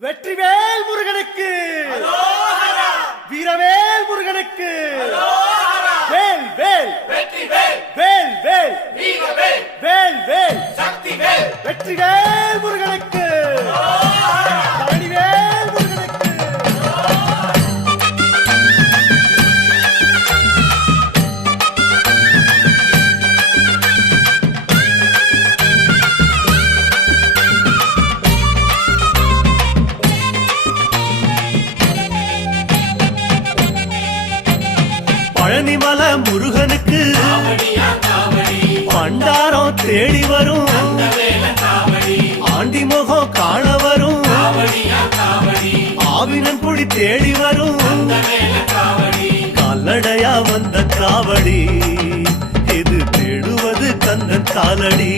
வெற்றிவேல் முருகனுக்கு, வீரவேல் முருகனுக்கு, வேல் வேல் வெற்றிவேல், வேல் வேல் வீரவேல், வேல் வேல் சக்திவேல், வெற்றிவேல் முருகனுக்கு, பழனிவேல் முருகனுக்கு. பழனிமல முருகனுக்கு காவடியா காவடி, பண்டாரம் தேடி வரும், வேல காவடி, ஆண்டி முகம் காண வரும், காவடியா காவடி, ஆவினன் குடி தேடி வரும், வேல காவடி, கால்நடையா வந்த காவடி, இது தேடுவது கந்தன் காலடி.